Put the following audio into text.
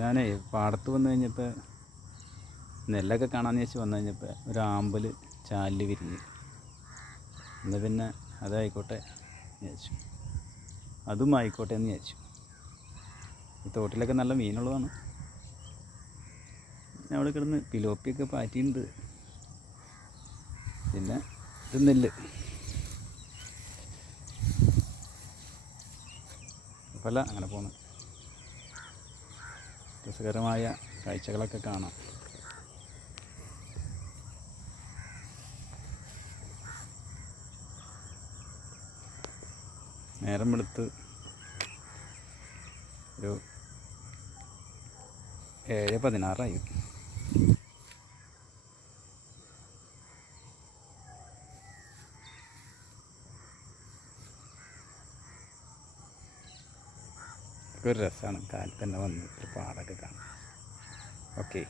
ഞാനേ പാടത്ത് വന്നു കഴിഞ്ഞപ്പോൾ നെല്ലൊക്കെ കാണാമെന്ന് വെച്ച് വന്നു കഴിഞ്ഞപ്പോൾ ഒരു ആമ്പൽ ചാലിൽ വിരിഞ്ഞ്. എന്നാൽ പിന്നെ അതായിക്കോട്ടെ എന്ന് വിചാരിച്ചു, അതും ആയിക്കോട്ടെ എന്ന് വിചാരിച്ചു. ഈ തോട്ടിലൊക്കെ നല്ല മീനുള്ളതാണ്. അവിടെ കിടന്ന് പിലോപ്പിയൊക്കെ പാറ്റിയിട്ടുണ്ട്. പിന്നെ ഇത് നെല്ല്. അപ്പല്ല അങ്ങനെ പോണ്. രസകരമായ കാഴ്ചകളൊക്കെ കാണാം. നേരം വെളുത്ത് ഒരു 7:16 ഒരു രസമാണ് കാലത്ത് തന്നെ വന്ന് ഒരു പാടൊക്കെ കാണാം. ഓക്കെ.